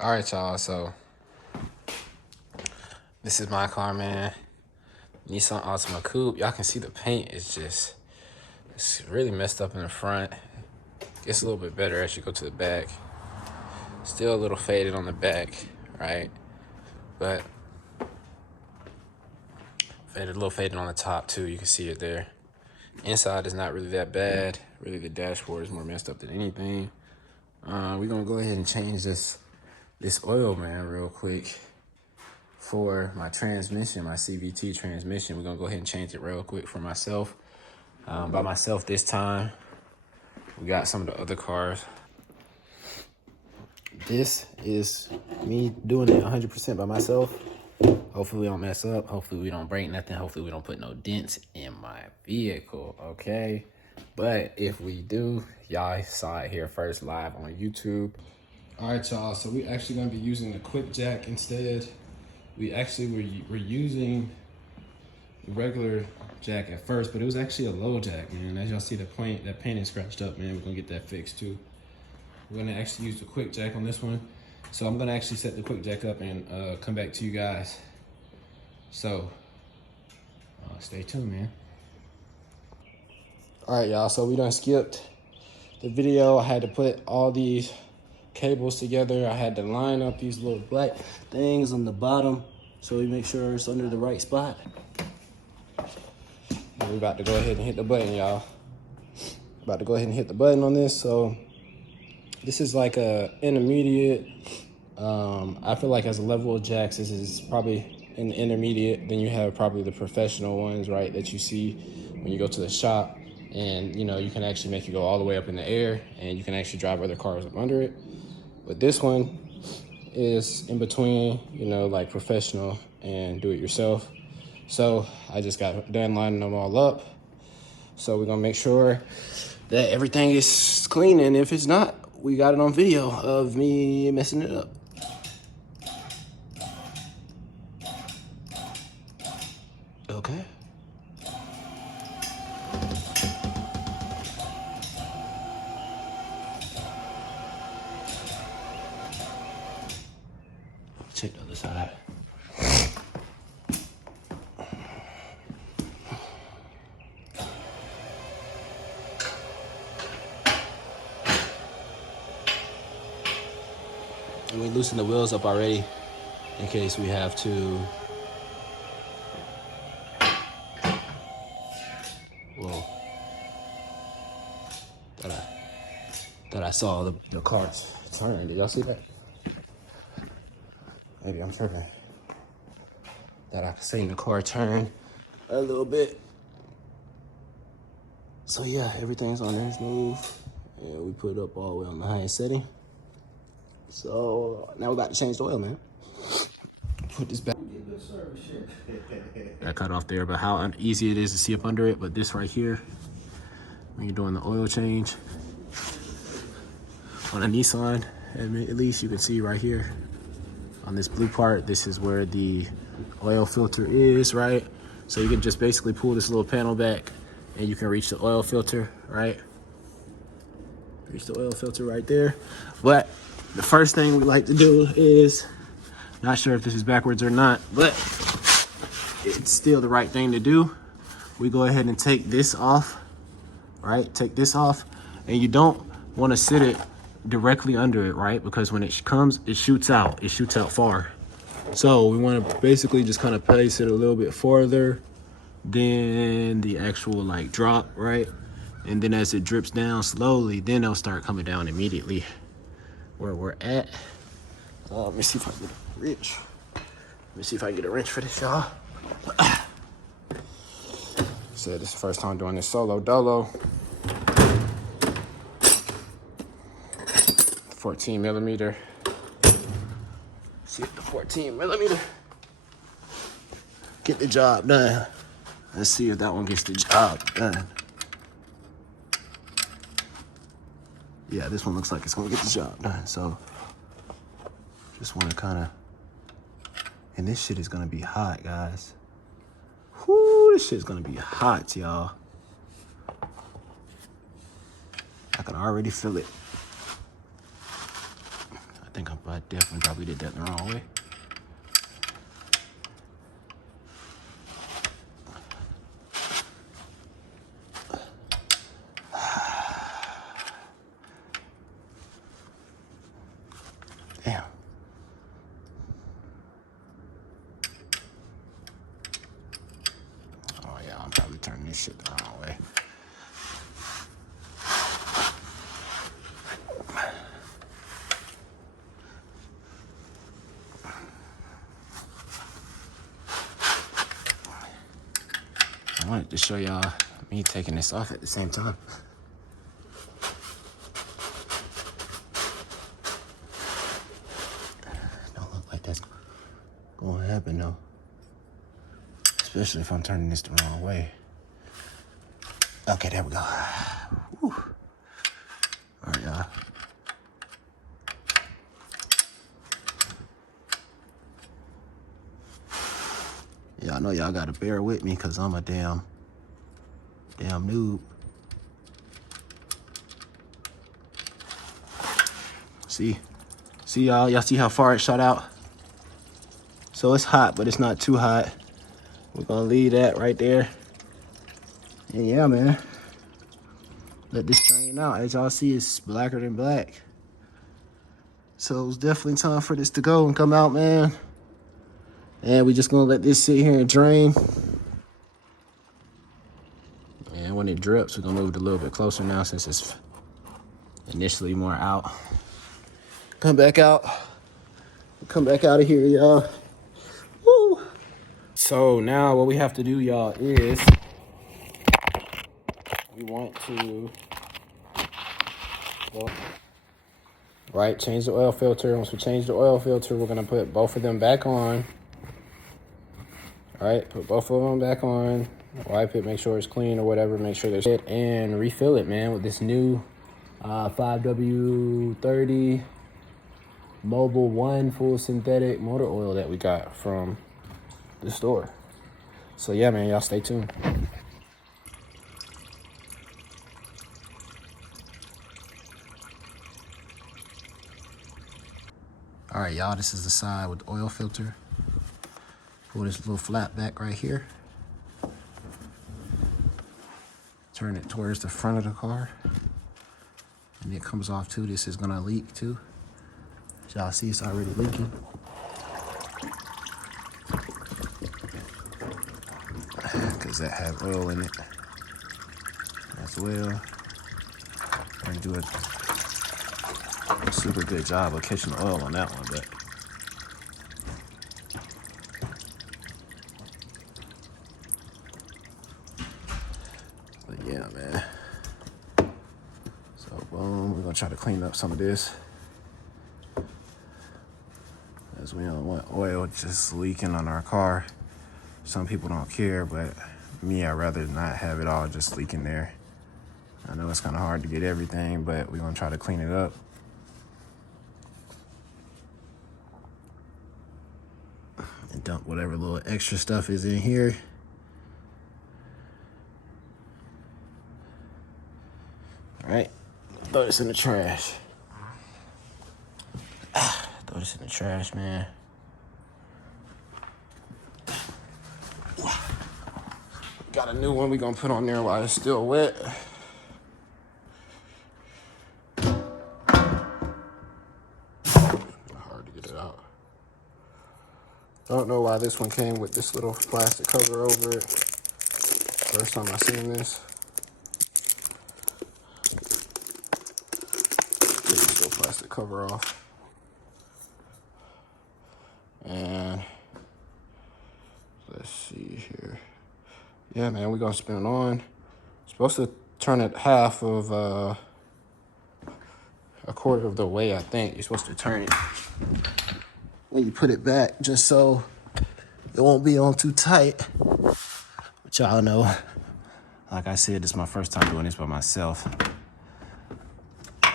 All right, y'all. So this is my car, man. Nissan Altima Coupe. Y'all can see the paint is just, it's really messed up in the front. Gets a little bit better as you go to the back. Still a little faded on the back, right? But a little faded on the top too. You can see it there. Inside is not really that bad. Really, the dashboard is more messed up than anything. We're gonna go ahead and change this oil, man, real quick. For my transmission, my CVT transmission, we're gonna go ahead and change it real quick for myself. By myself this time. We got some of the other cars. This is me doing it 100% by myself. Hopefully we don't mess up. Hopefully we don't break nothing. Hopefully we don't put no dents in my vehicle, okay? But if we do, y'all saw it here first live on YouTube. All right, y'all, so we actually gonna be using the quick jack instead. We actually were using the regular jack at first, but it was actually a low jack, man. As y'all see, that paint is scratched up, man. We're gonna get that fixed too. We're gonna actually use the quick jack on this one. So I'm gonna actually set the quick jack up and come back to you guys. So stay tuned, man. All right, y'all, so we done skipped the video. I had to put all these cables together. I had to line up these little black things on the bottom so we make sure it's under the right spot. And we're about to go ahead and hit the button, y'all. About to go ahead and hit the button on this. So this is like a intermediate. I feel like as a level of jacks, this is probably in the intermediate. Then you have probably the professional ones, right, that you see when you go to the shop. And, you know, you can actually make it go all the way up in the air and you can actually drive other cars up under it. But this one is in between, you know, like professional and do it yourself. So I just got done lining them all up. So we're gonna make sure that everything is clean. And if it's not, we got it on video of me messing it up. Okay. Check the other side. And we loosened the wheels up already in case we have to. Whoa. Thought I saw the carts turn. Did y'all see that? Maybe I'm tripping. That I could see the car turn a little bit. So yeah, everything's on there smooth. And we put it up all the way on the highest setting. So now we're about to change the oil, man. Put this back. I cut off there about how easy it is to see up under it, but this right here, when you're doing the oil change on a Nissan, at least you can see right here on this blue part, this is where the oil filter is, right? So you can just basically pull this little panel back and you can reach the oil filter, right? Reach the oil filter right there. But the first thing we like to do is, not sure if this is backwards or not, but it's still the right thing to do. We go ahead and take this off, right? Take this off, and you don't want to sit it directly under it, right? Because when it comes, it shoots out. It shoots out far. So we want to basically just kind of place it a little bit farther than the actual like drop, right? And then as it drips down slowly, then it'll start coming down immediately where we're at. Let me see if I can get a wrench. Let me see if I can get a wrench for this, y'all. Said this is the first time doing this solo dolo. 14 millimeter. See if the 14 millimeter get the job done. Let's see if that one gets the job done. Yeah, this one looks like it's gonna get the job done. So just wanna kinda, and this shit is gonna be hot, guys. Whoo, this shit's gonna be hot, y'all. I can already feel it. I think I'm but I definitely probably did that the wrong way. Damn. Oh yeah, I'm probably turning this shit the wrong way. I wanted to show y'all me taking this off at the same time. Don't look like that's gonna happen though. Especially if I'm turning this the wrong way. Okay, there we go. Whew. All right, y'all. Yeah, I know y'all gotta bear with me because I'm a damn noob. See y'all see how far it shot out? So it's hot, but it's not too hot. We're gonna leave that right there. And yeah, man, let this drain out. As y'all see, it's blacker than black. So it's definitely time for this to go and come out, man. And we just gonna let this sit here and drain. And when it drips, we're gonna move it a little bit closer now since it's initially more out. Come back out. Come back out of here, y'all. Woo! So now what we have to do, y'all, is we want to change the oil filter. Once we change the oil filter, we're gonna put both of them back on. All right, put both of them back on. Wipe it, make sure it's clean or whatever. Make sure there's it, and refill it, man, with this new 5W30 Mobile 1 full synthetic motor oil that we got from the store. So yeah, man, y'all stay tuned. All right, y'all, this is the side with the oil filter. Pull this little flap back right here. Turn it towards the front of the car. And it comes off too. This is gonna leak too. As y'all see, it's already leaking. Cause that has oil in it as well. And do a super good job of catching the oil on that one, but yeah, man. So boom, we're gonna try to clean up some of this, as we don't want oil just leaking on our car. Some people don't care, but me, I'd rather not have it all just leaking there. I know it's kind of hard to get everything, but we're gonna try to clean it up. And dump whatever little extra stuff is in here. All right, throw this in the trash. Throw this in the trash, man. Got a new one we gonna put on there while it's still wet. Hard to get it out. Don't know why this one came with this little plastic cover over it. First time I seen this. Get this little plastic cover off. And let's see here. Yeah, man, we're gonna spin it on. Supposed to turn it half of a quarter of the way, I think. You're supposed to turn it when you put it back, just so it won't be on too tight. But y'all know, like I said, this is my first time doing this by myself. But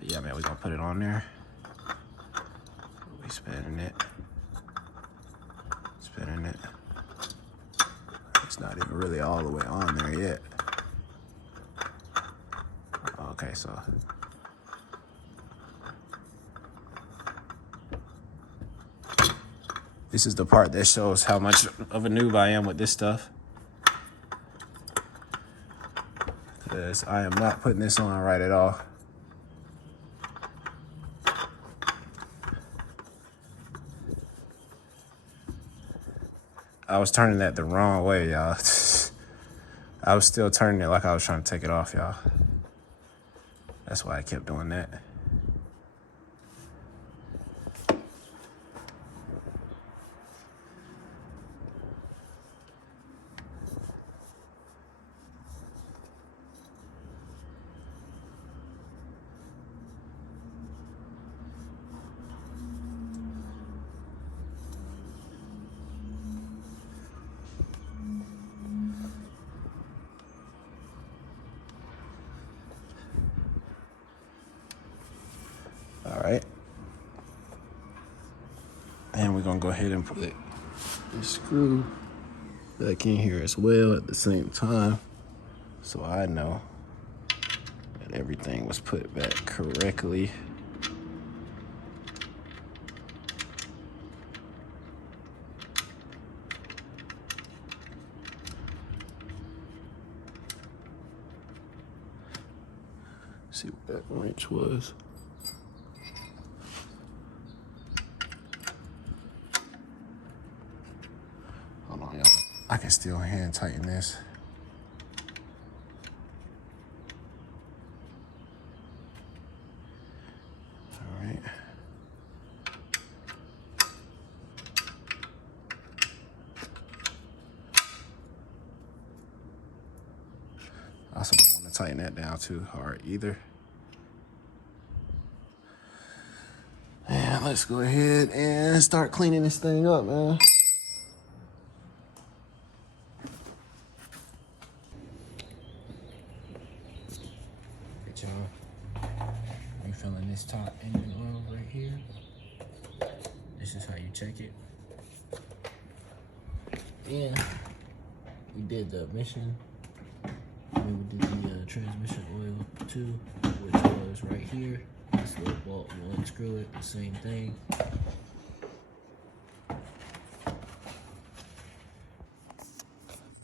yeah, man, we're gonna put it on there. We spinning it. Spinning it. It's not even really all the way on there yet. Okay, so This is the part that shows how much of a noob I am with this stuff. Because I am not putting this on right at all. I was turning that the wrong way, y'all. I was still turning it like I was trying to take it off, y'all. That's why I kept doing that. All right. And we're gonna go ahead and put this screw back in here as well at the same time, so I know that everything was put back correctly. See what that wrench was. Hold on, y'all. I can still hand tighten this. All right. I also don't want to tighten that down too hard either. And let's go ahead and start cleaning this thing up, man. Y'all, refilling this top engine oil right here. This is how you check it. And we did the emission. And we did the transmission oil too, which was right here. This little bolt, we'll unscrew it, the same thing.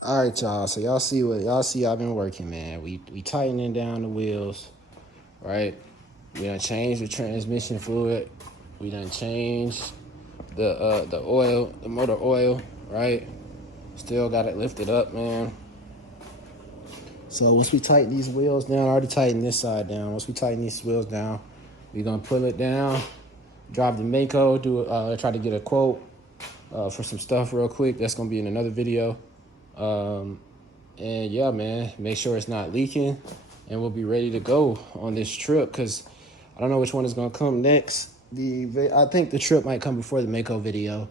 All right, y'all. So y'all see I've been working, man. We tightening down the wheels, right? We done changed the transmission fluid. We done changed the oil, the motor oil, right? Still got it lifted up, man. So once we tighten these wheels down, I already tightened this side down. Once we tighten these wheels down, we're gonna pull it down, drive to Mako, try to get a quote for some stuff real quick. That's gonna be in another video. And yeah, man, make sure it's not leaking, and we'll be ready to go on this trip, because I don't know which one is gonna come next. I think the trip might come before the Mako video,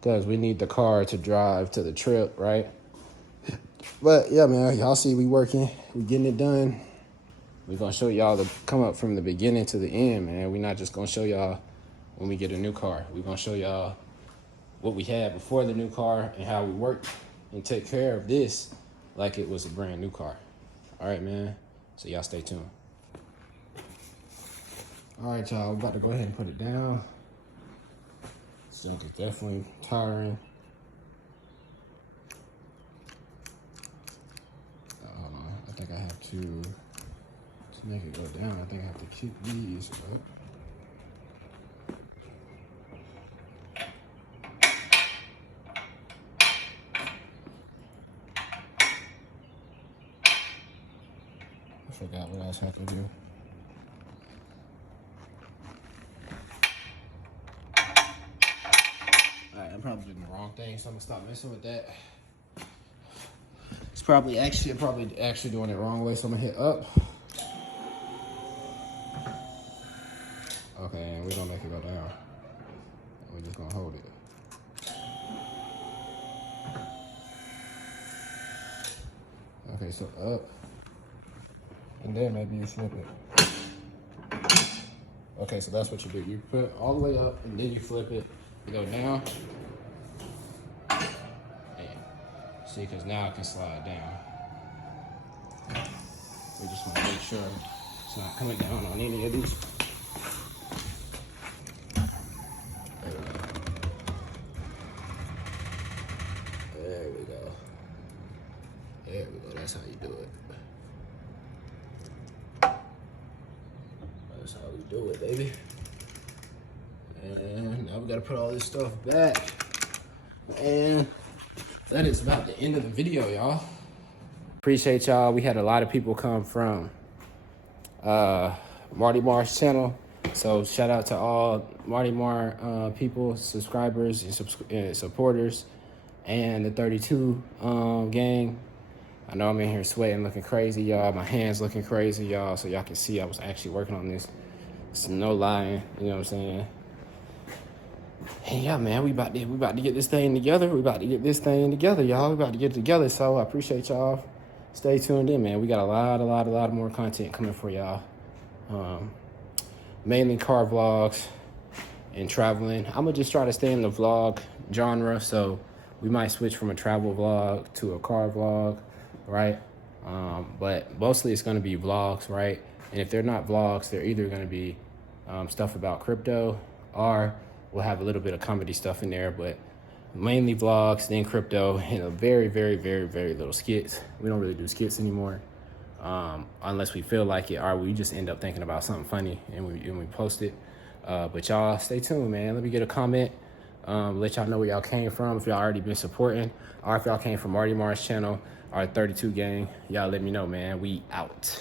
because we need the car to drive to the trip, right? But yeah, man, y'all see we working, we getting it done. We're gonna show y'all the come up from the beginning to the end, man. We're not just gonna show y'all when we get a new car. We're gonna show y'all what we had before the new car and how we worked and take care of this like it was a brand new car. All right, man. So y'all stay tuned. All right, y'all, we're about to go ahead and put it down. So it's definitely tiring. Hold on, I think I have to make it go down. I think I have to keep these up. I forgot what else I have to do. Alright, I'm probably doing the wrong thing, so I'm gonna stop messing with that. It's probably actually doing it wrong way, so I'm gonna hit up. Okay, and we're gonna make it go down. We're just gonna hold it. Okay, so up. And then maybe you flip it. Okay, so that's what you do. You put it all the way up, and then you flip it. You go down. And see, because now it can slide down. We just want to make sure it's not coming down on any of these. That's how we do it, baby. And now we gotta put all this stuff back. And that is about the end of the video, y'all. Appreciate y'all. We had a lot of people come from Marty Mar's channel. So shout out to all Marty Mar people, subscribers and supporters, and the 32 gang. I know I'm in here sweating, looking crazy, y'all. My hands looking crazy, y'all. So y'all can see I was actually working on this. It's no lying, you know what I'm saying? And yeah, man, we about to get this thing together. We about to get this thing together, y'all. We about to get it together. So I appreciate y'all. Stay tuned in, man. We got a lot more content coming for y'all. Mainly car vlogs and traveling. I'm gonna just try to stay in the vlog genre. So we might switch from a travel vlog to a car vlog, right? But mostly it's gonna be vlogs, right? And if they're not vlogs, they're either gonna be stuff about crypto, or we'll have a little bit of comedy stuff in there, but mainly vlogs, then crypto, and a very little skits. We don't really do skits anymore, unless we feel like it, or we just end up thinking about something funny and we post it. But y'all stay tuned, man. Let me get a comment. Let y'all know where y'all came from, if y'all already been supporting, or if y'all came from Marty Mar's channel or 32 gang. Y'all let me know, man. We out.